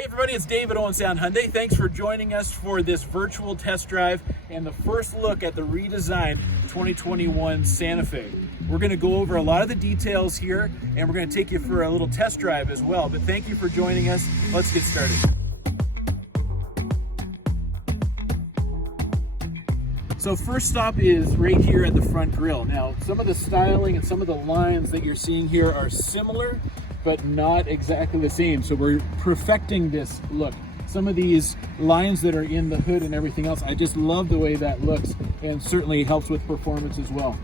Hey everybody, it's David Owen Sound Hyundai. Thanks for joining us for this virtual test drive and the first look at the redesigned 2021 Santa Fe. We're going to go over a lot of the details here and we're going to take you for a little test drive as well. But thank you for joining us. Let's get started. So first stop is right here at the front grille. Now, some of the styling and some of the lines that you're seeing here are similar, but not exactly the same. So we're perfecting this look. Some of these lines that are in the hood and everything else, I just love the way that looks and certainly helps with performance as well.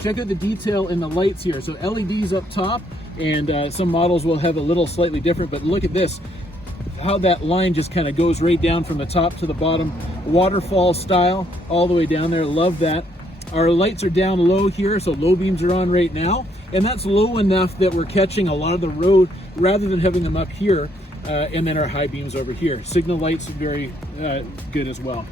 Check out the detail in the lights here. So LEDs up top, and some models will have a little slightly different, but look at this, how that line just kind of goes right down from the top to the bottom. Waterfall style all the way down there, love that. Our lights are down low here, so low beams are on right now, and that's low enough that we're catching a lot of the road rather than having them up here, and then our high beams over here. Signal lights are very good as well.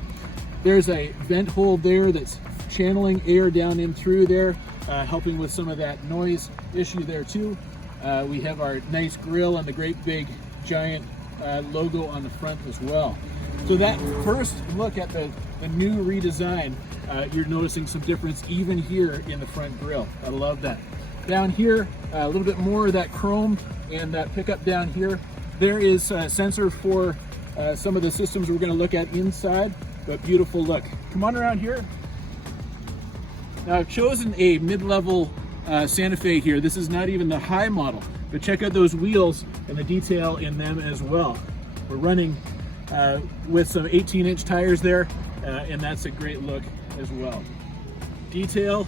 There's a vent hole there that's channeling air down in through there, helping with some of that noise issue there too. We have our nice grille and the great big giant logo on the front as well. So that first look at the new redesign, you're noticing some difference even here in the front grille. I love that. Down here, a little bit more of that chrome and that pickup down here. There is a sensor for some of the systems we're going to look at inside, but beautiful look. Come on around here. Now I've chosen a mid-level Santa Fe here. This is not even the high model, but check out those wheels and the detail in them as well. We're running with some 18-inch tires there, and that's a great look as well. Detail,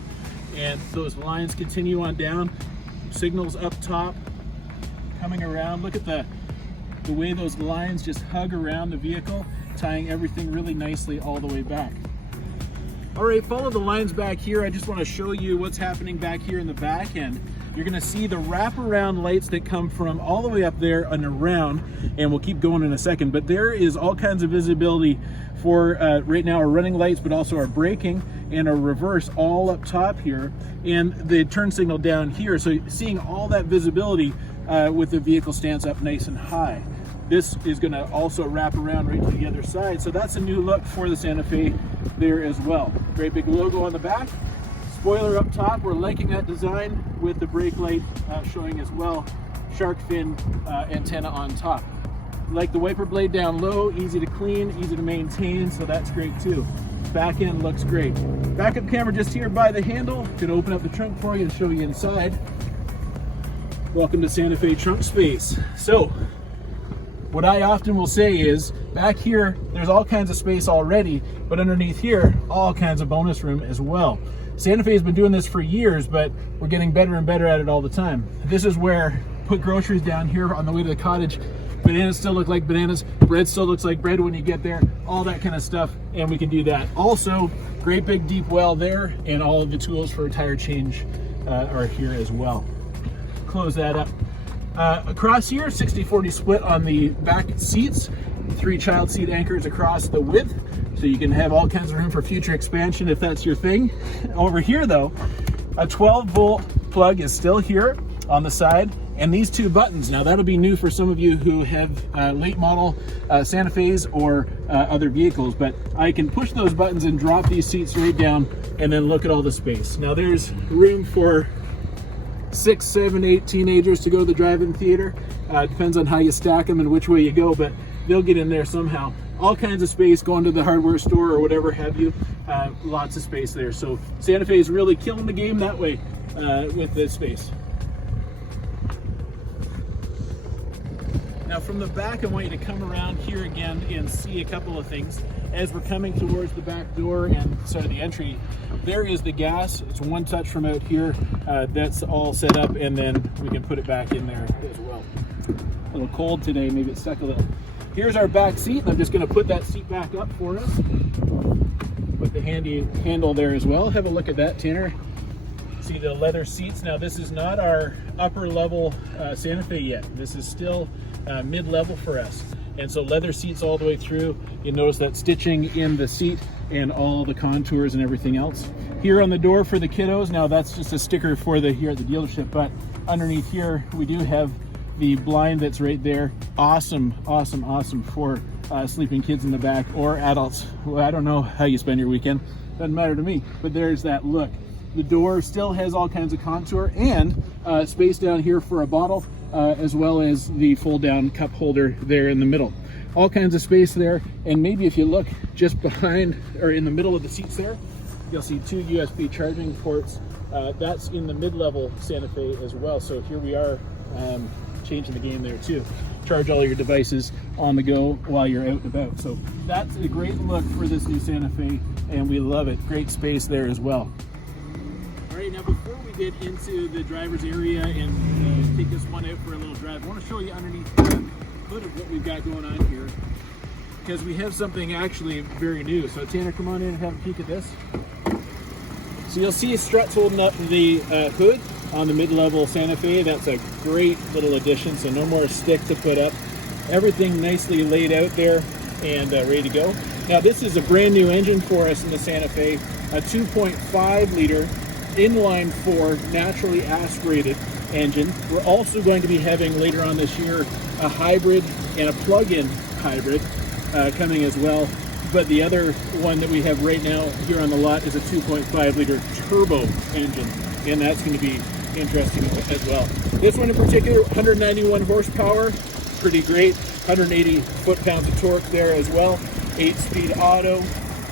and those lines continue on down. Signals up top, coming around. Look at the way those lines just hug around the vehicle, tying everything really nicely all the way back. All right, follow the lines back here. I just want to show you what's happening back here in the back end. You're going to see the wraparound lights that come from all the way up there and around, and we'll keep going in a second, but there is all kinds of visibility for right now our running lights, but also our braking and our reverse all up top here, and the turn signal down here. So seeing all that visibility with the vehicle stance up nice and high. This is going to also wrap around right to the other side. So that's a new look for the Santa Fe there as well. Great big logo on the back. Spoiler up top, we're liking that design with the brake light showing as well. Shark fin antenna on top. Like the wiper blade down low, easy to clean, easy to maintain, so that's great too. Back end looks great. Backup camera just here by the handle. Gonna open up the trunk for you and show you inside. Welcome to Santa Fe trunk space. So, what I often will say is, back here, there's all kinds of space already, but underneath here, all kinds of bonus room as well. Santa Fe has been doing this for years, but we're getting better and better at it all the time. This is where, put groceries down here on the way to the cottage. Bananas still look like bananas, bread still looks like bread when you get there, all that kind of stuff, and we can do that. Also, great big deep well there, and all of the tools for a tire change are here as well. Close that up. Across here, 60-40 split on the back seats, 3 child seat anchors across the width, so you can have all kinds of room for future expansion if that's your thing. Over here though, a 12-volt plug is still here on the side, and these 2 buttons. Now that'll be new for some of you who have late model Santa Fe's or other vehicles, but I can push those buttons and drop these seats right down, and then look at all the space. Now there's room for 6, 7, 8 teenagers to go to the drive-in theater. Depends on how you stack them and which way you go, but they'll get in there somehow. All kinds of space going to the hardware store or whatever have you. Lots of space there. So Santa Fe is really killing the game that way with this space. Now from the back, I want you to come around here again and see a couple of things. As we're coming towards the back door and sort of the entry, there is the gas. It's one touch from out here. That's all set up, and then we can put it back in there as well. A little cold today, maybe it's stuck a little. Here's our back seat, and I'm just going to put that seat back up for us. Put the handy handle there as well. Have a look at that, Tanner. See the leather seats. Now this is not our upper level Santa Fe yet. This is still mid-level for us. And so leather seats all the way through. You notice that stitching in the seat and all the contours and everything else. Here on the door for the kiddos, now that's just a sticker for the here at the dealership, but underneath here we do have the blind that's right there, awesome, awesome, awesome for sleeping kids in the back or adults. Well, I don't know how you spend your weekend, doesn't matter to me, but there's that look. The door still has all kinds of contour and space down here for a bottle, as well as the fold down cup holder there in the middle. All kinds of space there, and maybe if you look just behind or in the middle of the seats there, you'll see 2 USB charging ports. That's in the mid-level Santa Fe as well. So here we are changing the game there too. Charge all your devices on the go while you're out and about. So that's a great look for this new Santa Fe, and we love it. Great space there as well. All right, now before we get into the driver's area and take this one out for a little drive, I want to show you underneath the hood of what we've got going on here, because we have something actually very new. So Tanner, come on in and have a peek at this. So you'll see struts holding up the hood on the mid-level Santa Fe. That's a great little addition, so no more stick to put up. Everything nicely laid out there and ready to go. Now this is a brand new engine for us in the Santa Fe, a 2.5 liter inline 4 naturally aspirated engine. We're also going to be having later on this year a hybrid and a plug-in hybrid coming as well. But the other one that we have right now here on the lot is a 2.5 liter turbo engine, and that's going to be interesting as well. This one in particular, 191 horsepower, pretty great, 180 foot-pounds of torque there as well, 8-speed auto,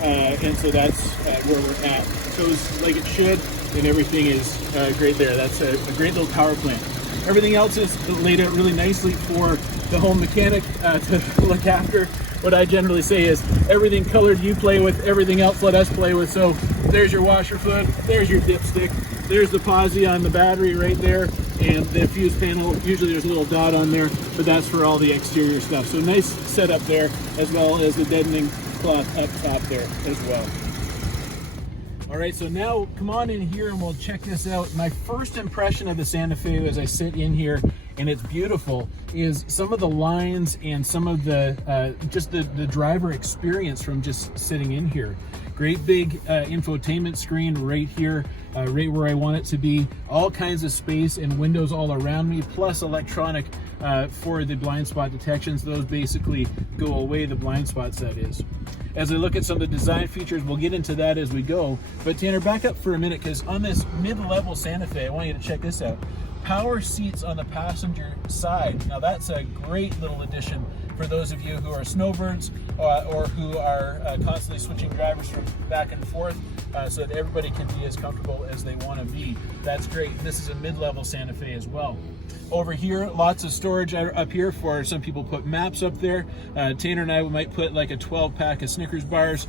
and so that's where we're at. Goes like it should, and everything is great there. That's a great little power plant. Everything else is laid out really nicely for the home mechanic to look after. What I generally say is everything colored you play with, everything else let us play with. So there's your washer fluid, there's your dipstick, there's the posi on the battery right there, and the fuse panel, usually there's a little dot on there, but that's for all the exterior stuff. So nice setup there, as well as the deadening cloth up top there as well. All right, so now come on in here and we'll check this out. My first impression of the Santa Fe as I sit in here, and it's beautiful, is some of the lines and some of the just the driver experience from just sitting in here. Great big infotainment screen right here, right where I want it to be. All kinds of space and windows all around me, plus electronic for the blind spot detections. Those basically go away, the blind spots that is. As I look at some of the design features, we'll get into that as we go. But Tanner, back up for a minute, because on this mid-level Santa Fe, I want you to check this out. Power seats on the passenger side. Now that's a great little addition for those of you who are snowbirds or who are constantly switching drivers from back and forth, so that everybody can be as comfortable as they want to be. That's great. This is a mid-level Santa Fe as well. Over here, lots of storage up here for some people put maps up there. Tanner and I might put like a 12-pack of Snickers bars,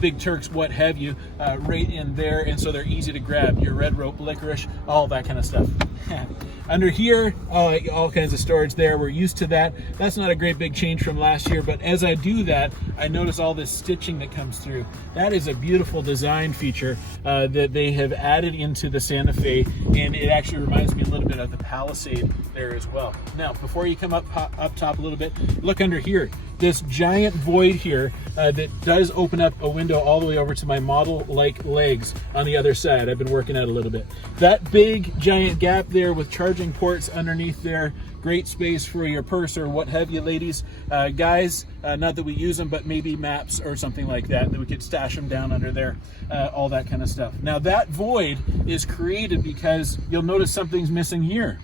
Big Turks, what have you, right in there, and so they're easy to grab. Your red rope licorice, all that kind of stuff. Under here, all kinds of storage there. We're used to that. That's not a great big change from last year, but as I do that, I notice all this stitching that comes through. That is a beautiful design feature that they have added into the Santa Fe, and it actually reminds me a little bit of the Palisade there as well. Now, before you come up top a little bit, look under here. This giant void here that does open up a window all the way over to my model-like legs on the other side. I've been working out a little bit. That big giant gap there with charging ports underneath there. Great space for your purse or what have you, ladies. Guys, not that we use them, but maybe maps or something like that we could stash them down under there, all that kind of stuff. Now that void is created because you'll notice something's missing here.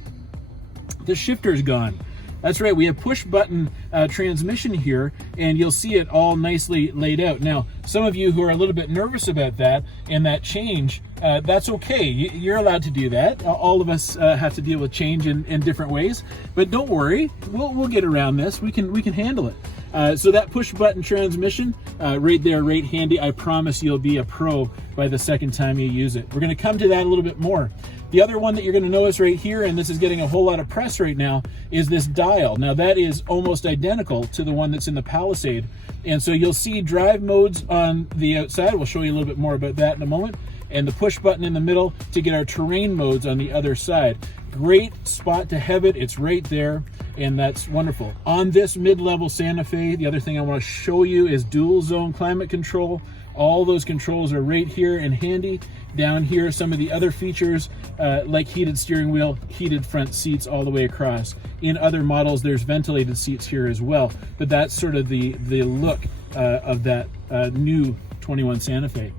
The shifter's gone. That's right, we have push button transmission here, and you'll see it all nicely laid out. Now, some of you who are a little bit nervous about that and that change, that's okay. You're allowed to do that. All of us have to deal with change in different ways, but don't worry, we'll get around this. We can handle it. So that push button transmission right there, right handy. I promise you'll be a pro by the second time you use it. We're going to come to that a little bit more. The other one that you're going to notice right here, and this is getting a whole lot of press right now, is this dial. Now that is almost identical to the one that's in the Palisade. And so you'll see drive modes on the outside. We'll show you a little bit more about that in a moment. And the push button in the middle to get our terrain modes on the other side. Great spot to have it. It's right there, and that's wonderful. On this mid-level Santa Fe, the other thing I want to show you is dual zone climate control. All those controls are right here and handy, Down here, some of the other features, like heated steering wheel, heated front seats all the way across. In other models, there's ventilated seats here as well, but that's sort of the look of that new 21 Santa Fe.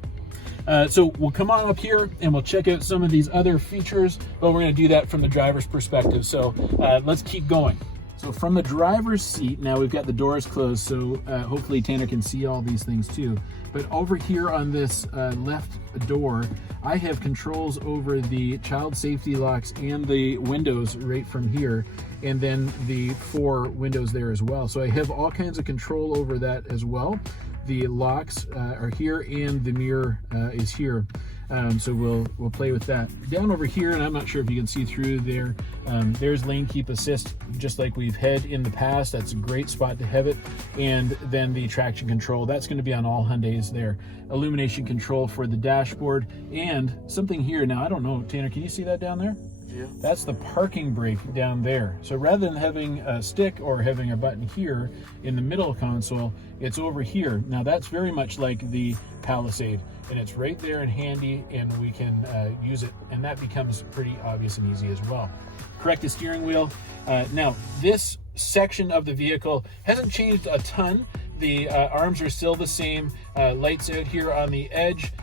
So we'll come on up here and we'll check out some of these other features, but we're going to do that from the driver's perspective. So let's keep going. So from the driver's seat, now we've got the doors closed, so hopefully Tanner can see all these things too. But over here on this left door, I have controls over the child safety locks and the windows right from here, and then the 4 windows there as well. So I have all kinds of control over that as well. The locks are here and the mirror is here. So we'll play with that. Down over here, and I'm not sure if you can see through there, there's lane keep assist, just like we've had in the past. That's a great spot to have it. And then the traction control, that's going to be on all Hyundais there. Illumination control for the dashboard, and something here. Now, I don't know, Tanner, can you see that down there? Yeah. That's the parking brake down there. So rather than having a stick or having a button here in the middle console, it's over here. Now that's very much like the Palisade, and it's right there and handy, and we can use it, and that becomes pretty obvious and easy as well. Correct the steering wheel. Now this section of the vehicle hasn't changed a ton. The arms are still the same. Lights out here on the edge.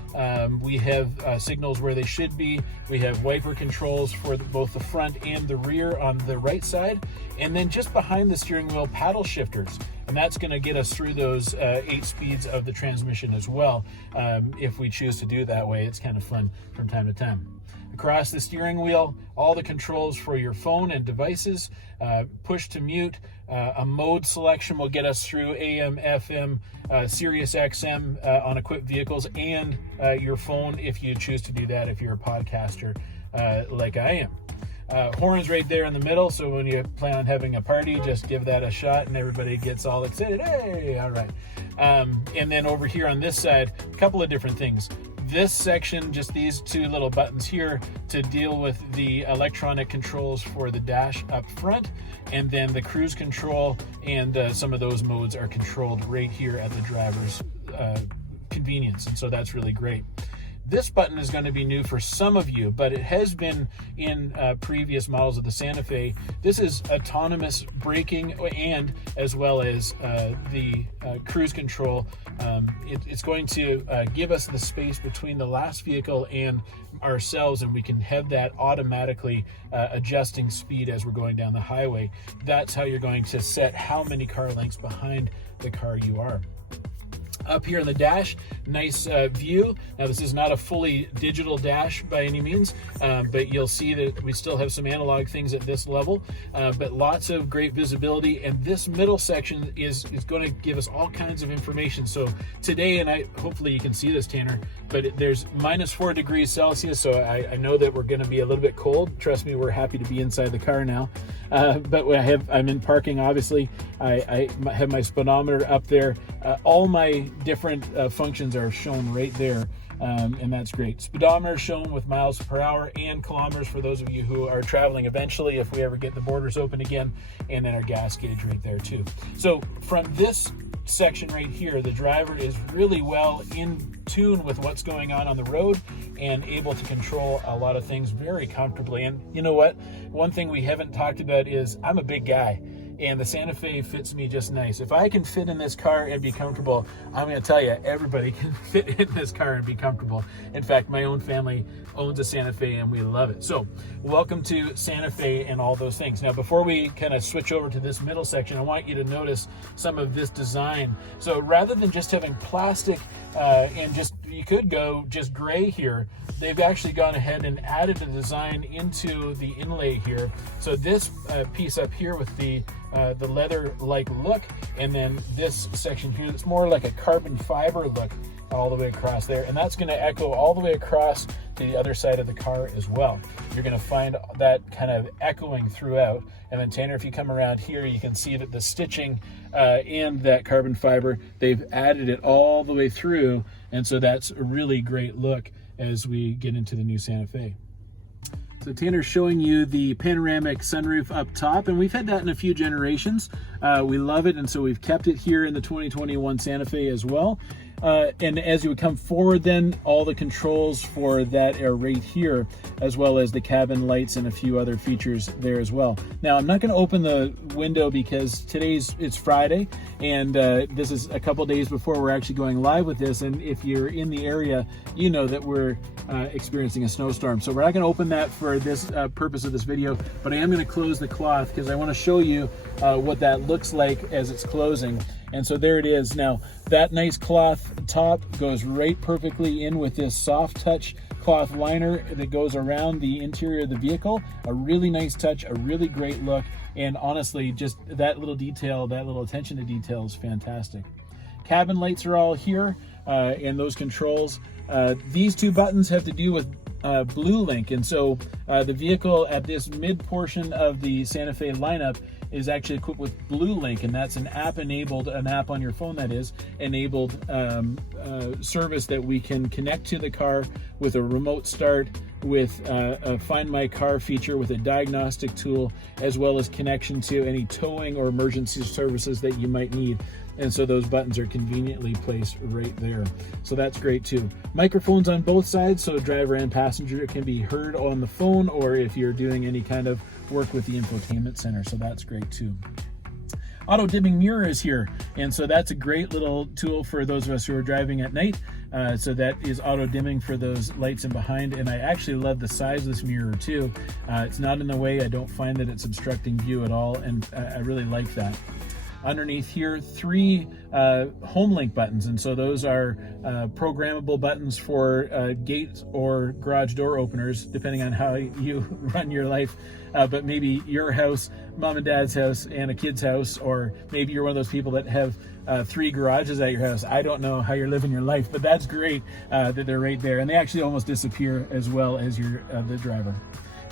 We have signals where they should be. We have wiper controls for both the front and the rear on the right side. And then just behind the steering wheel, paddle shifters. And that's going to get us through those 8 speeds of the transmission as well. If we choose to do it that way, it's kind of fun from time to time. Across the steering wheel, all the controls for your phone and devices, push to mute, a mode selection will get us through AM, FM, Sirius XM on equipped vehicles, and your phone if you choose to do that if you're a podcaster like I am. Horns right there in the middle, so when you plan on having a party, just give that a shot and everybody gets all excited. Hey, all right. And then over here on this side, a couple of different things. This section, just these 2 little buttons here to deal with the electronic controls for the dash up front, and then the cruise control and some of those modes are controlled right here at the driver's convenience, and so that's really great. This button is going to be new for some of you, but it has been in previous models of the Santa Fe. This is autonomous braking, and as well as the cruise control. It's going to give us the space between the last vehicle and ourselves, and we can have that automatically adjusting speed as we're going down the highway. That's how you're going to set how many car lengths behind the car you are. Up here on the dash, nice view. Now this is not a fully digital dash by any means, but you'll see that we still have some analog things at this level, but lots of great visibility. And this middle section is going to give us all kinds of information. So today, and hopefully you can see this, Tanner, but there's -4 degrees Celsius, so I know that we're going to be a little bit cold. Trust me, we're happy to be inside the car now. But I'm in parking, obviously. I have my speedometer up there. All my different functions are shown right there, and that's great. Speedometer shown with miles per hour and kilometers for those of you who are traveling eventually, if we ever get the borders open again, and then our gas gauge right there too. So from this section right here, the driver is really well in tune with what's going on the road and able to control a lot of things very comfortably. And you know what? One thing we haven't talked about is I'm a big guy, and the Santa Fe fits me just nice. If I can fit in this car and be comfortable, I'm going to tell you, everybody can fit in this car and be comfortable. In fact, my own family owns a Santa Fe and we love it. So welcome to Santa Fe and all those things. Now, before we kind of switch over to this middle section, I want you to notice some of this design. So rather than just having plastic and you could go just gray here, they've actually gone ahead and added a design into the inlay here. So this piece up here with the leather-like look, and then this section here that's more like a carbon fiber look all the way across there, and that's going to echo all the way across to the other side of the car as well. You're going to find that kind of echoing throughout. And then Tanner, if you come around here, you can see that the stitching and that carbon fiber, they've added it all the way through, and so that's a really great look as we get into the new Santa Fe. So Tanner's showing you the panoramic sunroof up top, and we've had that in a few generations. We love it, and so we've kept it here in the 2021 Santa Fe as well. And as you would come forward, then all the controls for that are right here, as well as the cabin lights and a few other features there as well. Now, I'm not going to open the window because it's Friday, and this is a couple days before we're actually going live with this. And if you're in the area, you know that we're experiencing a snowstorm. So we're not going to open that for this purpose of this video, but I am going to close the cloth because I want to show you what that looks like as it's closing. And so there it is. Now, that nice cloth top goes right perfectly in with this soft touch cloth liner that goes around the interior of the vehicle. A really nice touch, a really great look, and honestly, just that little detail, that little attention to detail is fantastic. Cabin lights are all here, and those controls. These two buttons have to do with Blue Link, and so the vehicle at this mid portion of the Santa Fe lineup is actually equipped with Blue Link, and that's an app on your phone that is enabled service that we can connect to the car with a remote start, with a Find My Car feature, with a diagnostic tool, as well as connection to any towing or emergency services that you might need. And so those buttons are conveniently placed right there. So that's great too. Microphones on both sides, so driver and passenger can be heard on the phone, or if you're doing any kind of work with the infotainment center. So that's great too. Auto dimming mirror is here, and so that's a great little tool for those of us who are driving at night. So that is auto dimming for those lights in behind, and I actually love the size of this mirror too. It's not in the way. I don't find that it's obstructing view at all, and I really like that. Underneath here, 3 home link buttons, and so those are programmable buttons for gate or garage door openers, depending on how you run your life. But maybe your house, mom and dad's house, and a kid's house, or maybe you're one of those people that have 3 garages at your house. I don't know how you're living your life, but that's great that they're right there, and they actually almost disappear as well as you're the driver.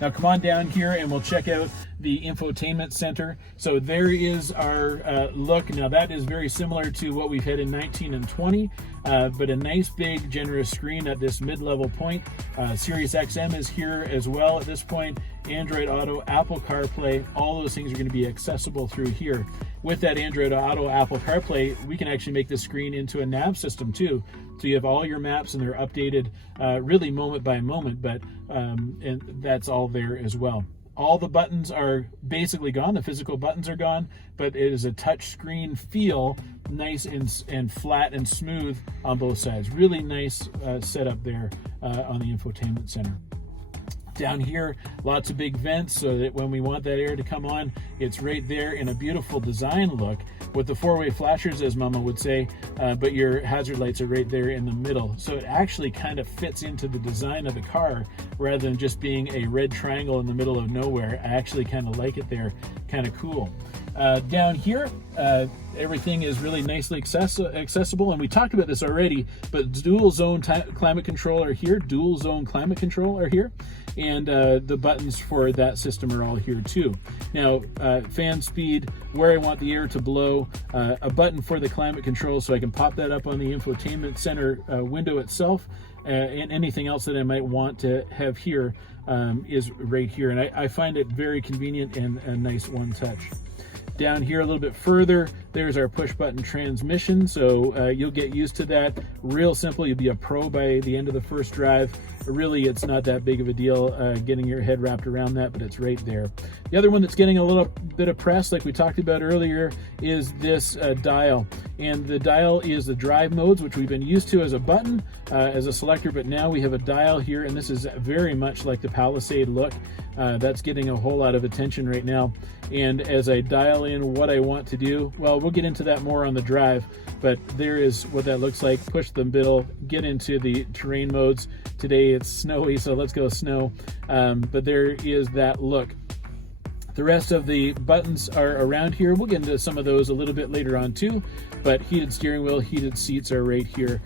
Now come on down here and we'll check out the infotainment center. So there is our look. Now that is very similar to what we've had in 19 and 20, but a nice big generous screen at this mid-level point. Sirius XM is here as well at this point. Android Auto, Apple CarPlay, all those things are going to be accessible through here. With that Android Auto, Apple CarPlay, we can actually make the screen into a nav system too. So you have all your maps and they're updated really moment by moment, but and that's all there as well. All the buttons are basically gone. The physical buttons are gone, but it is a touch screen feel, nice and flat and smooth on both sides. Really nice setup there on the infotainment center. Down here, lots of big vents so that when we want that air to come on, it's right there in a beautiful design look with the 4-way flashers, as Mama would say, but your hazard lights are right there in the middle. So it actually kind of fits into the design of the car rather than just being a red triangle in the middle of nowhere. I actually kind of like it there, kind of cool. Down here, everything is really nicely accessible, and we talked about this already, but dual zone climate control are here, dual zone climate control are here, and the buttons for that system are all here too. Now, fan speed, where I want the air to blow, a button for the climate control so I can pop that up on the infotainment center window itself, and anything else that I might want to have here is right here, and I find it very convenient and a nice one touch. Down here a little bit further, there's our push button transmission, so you'll get used to that. Real simple, you'll be a pro by the end of the first drive. Really, it's not that big of a deal getting your head wrapped around that, but it's right there. The other one that's getting a little bit of press, like we talked about earlier, is this dial. And the dial is the drive modes, which we've been used to as a button, as a selector, but now we have a dial here, and this is very much like the Palisade look. That's getting a whole lot of attention right now. And as I dial in what I want to do, well, we'll get into that more on the drive, but there is what that looks like. Push the middle, get into the terrain modes. Today it's snowy, so let's go snow. But there is that look. The rest of the buttons are around here. We'll get into some of those a little bit later on too, but heated steering wheel, heated seats are right here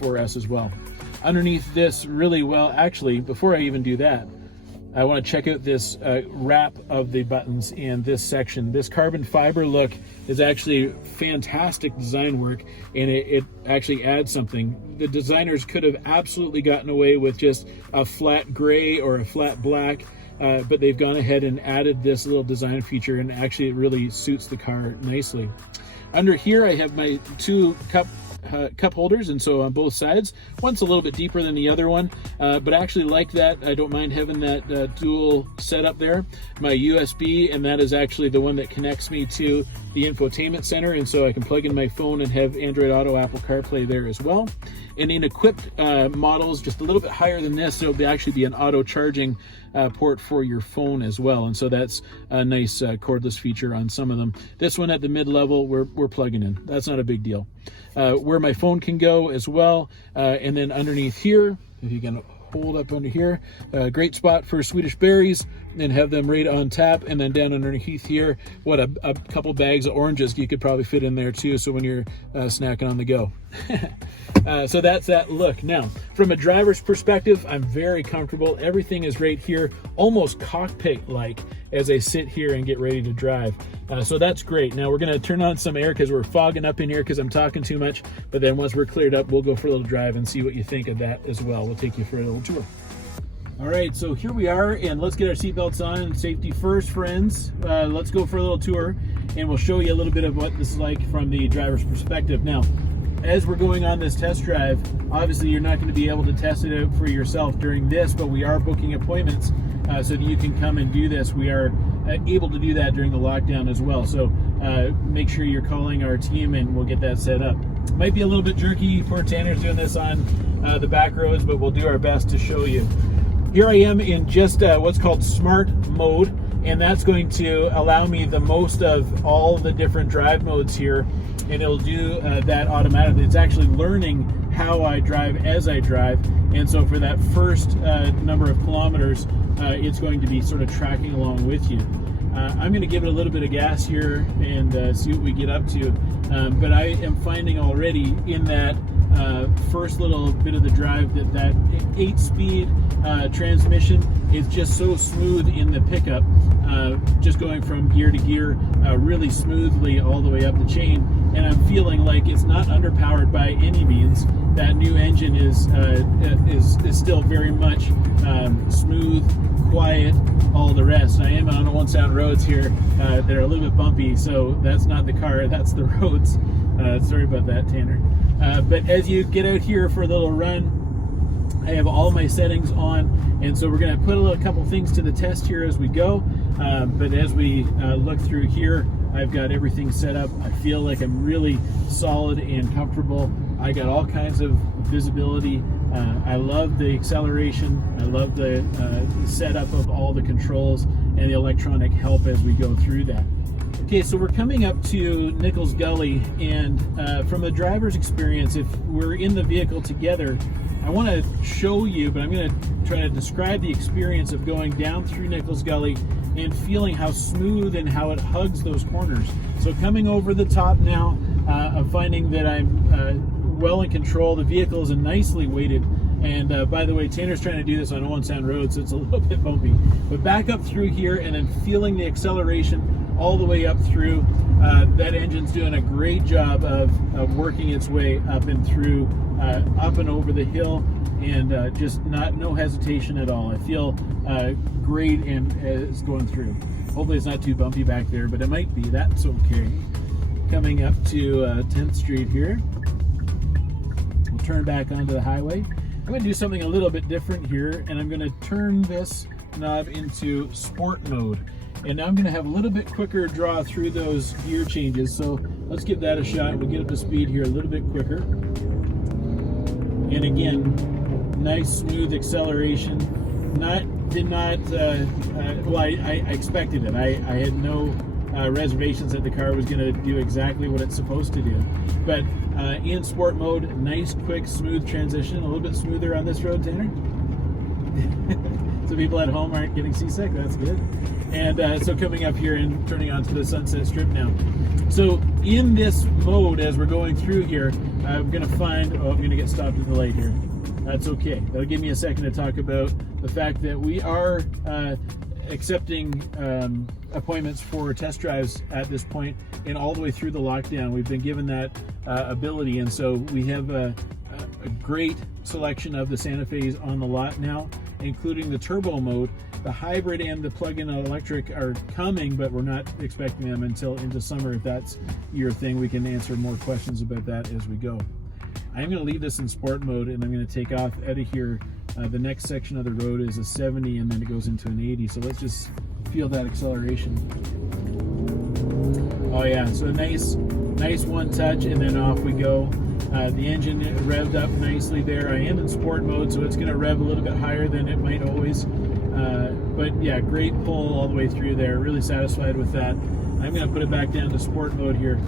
for us as well. Underneath this really well, actually, before I even do that, I want to check out this wrap of the buttons in this section. This carbon fiber look is actually fantastic design work, and it actually adds something. The designers could have absolutely gotten away with just a flat gray or a flat black, but they've gone ahead and added this little design feature, and actually it really suits the car nicely. Under here I have my 2 cup cup holders, and so on both sides. One's a little bit deeper than the other one, but I actually like that. I don't mind having that dual setup there. My USB, and that is actually the one that connects me to the infotainment center, and so I can plug in my phone and have Android Auto, Apple CarPlay there as well. And in equipped models, just a little bit higher than this, there'll actually be an auto charging port for your phone as well, and so that's a nice cordless feature on some of them. This one at the mid-level, we're plugging in. That's not a big deal. Where my phone can go as well, and then underneath here, if you can hold up under here, great spot for Swedish berries, and have them right on tap. And then down underneath here, what, a couple bags of oranges you could probably fit in there too, so when you're snacking on the go. So that's that look. Now, from a driver's perspective, I'm very comfortable. Everything is right here, almost cockpit-like, as I sit here and get ready to drive. So that's great. Now we're gonna turn on some air because we're fogging up in here because I'm talking too much, but then once we're cleared up, we'll go for a little drive and see what you think of that as well. We'll take you for a little tour. All right, so here we are, and let's get our seatbelts on. Safety first, friends. Let's go for a little tour, and we'll show you a little bit of what this is like from the driver's perspective. Now, as we're going on this test drive, obviously you're not going to be able to test it out for yourself during this, but we are booking appointments so that you can come and do this. We are able to do that during the lockdown as well. So make sure you're calling our team and we'll get that set up. Might be a little bit jerky. Poor Tanner's doing this on the back roads, but we'll do our best to show you. Here I am in just what's called smart mode, and that's going to allow me the most of all the different drive modes here, and it'll do that automatically. It's actually learning how I drive as I drive, and so for that first number of kilometers, it's going to be sort of tracking along with you. I'm going to give it a little bit of gas here and see what we get up to, but I am finding already in that first little bit of the drive that 8-speed transmission is just so smooth in the pickup, just going from gear to gear really smoothly all the way up the chain, and I'm feeling like it's not underpowered by any means. That new engine is still very much smooth, quiet, all the rest. I am on one sound roads here that are a little bit bumpy, so that's not the car, that's the roads. Sorry about that, Tanner. But as you get out here for a little run, I have all my settings on, and so we're going to put a couple things to the test here as we go. But as we look through here, I've got everything set up. I feel like I'm really solid and comfortable. I got all kinds of visibility. I love the acceleration. I love the setup of all the controls and the electronic help as we go through that. Okay, so we're coming up to Nichols Gully, and from a driver's experience, if we're in the vehicle together, I want to show you, but I'm going to try to describe the experience of going down through Nichols Gully and feeling how smooth and how it hugs those corners. So coming over the top now, I'm finding that I'm well in control. The vehicle is nicely weighted, and by the way, Tanner's trying to do this on Owen Sound Road, so it's a little bit bumpy. But back up through here and then feeling the acceleration all the way up through. That engine's doing a great job of working its way up and through, up and over the hill, and just no hesitation at all. I feel great and it's going through. Hopefully it's not too bumpy back there, but it might be. That's okay. Coming up to 10th Street here. We'll turn back onto the highway. I'm going to do something a little bit different here, and I'm going to turn this knob into sport mode. And now I'm going to have a little bit quicker draw through those gear changes. So let's give that a shot. We'll get up to speed here a little bit quicker. And again, nice smooth acceleration. Well, I expected it. I had no reservations that the car was going to do exactly what it's supposed to do. But in sport mode, nice, quick, smooth transition. A little bit smoother on this road, Tanner. So people at home aren't getting seasick. That's good. And so coming up here and turning onto the Sunset Strip now. So in this mode, as we're going through here, I'm going to find, I'm going to get stopped at the light here. That's okay. That'll give me a second to talk about the fact that we are accepting appointments for test drives at this point and all the way through the lockdown. We've been given that ability, and so we have a great selection of the Santa Fe's on the lot now, including the turbo mode. The hybrid and the plug-in electric are coming, but we're not expecting them until into summer. If that's your thing, we can answer more questions about that as we go. I'm going to leave this in sport mode, and I'm going to take off out of here. The next section of the road is a 70, and then it goes into an 80. So let's just feel that acceleration. Oh yeah, so nice one touch, and then off we go. The engine revved up nicely there. I am in sport mode, so it's going to rev a little bit higher than it might always. But yeah, great pull all the way through there. Really satisfied with that. I'm going to put it back down to sport mode here.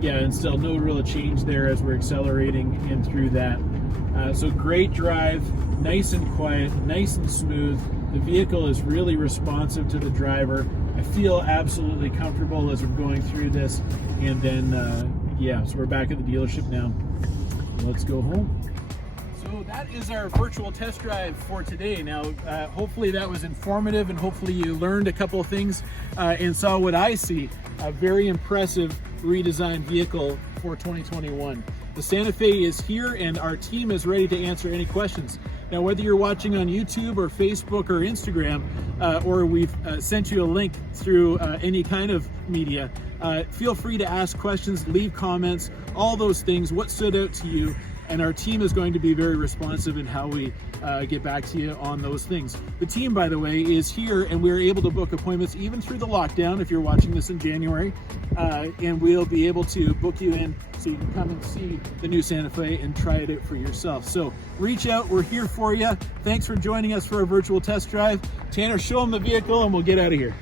Yeah, and still no real change there as we're accelerating in through that. So great drive, nice and quiet, nice and smooth. The vehicle is really responsive to the driver. I feel absolutely comfortable as we're going through this. And then, yeah, so we're back at the dealership now. Let's go home. So that is our virtual test drive for today. Now, hopefully that was informative, and hopefully you learned a couple of things and saw what I see, a very impressive redesigned vehicle for 2021. The Santa Fe is here, and our team is ready to answer any questions. Now, whether you're watching on YouTube or Facebook or Instagram, or we've sent you a link through any kind of media, feel free to ask questions, leave comments, all those things, what stood out to you. And our team is going to be very responsive in how we get back to you on those things. The team, by the way, is here, and we're able to book appointments even through the lockdown if you're watching this in January. And we'll be able to book you in so you can come and see the new Santa Fe and try it out for yourself. So reach out, we're here for you. Thanks for joining us for a virtual test drive. Tanner, show them the vehicle and we'll get out of here.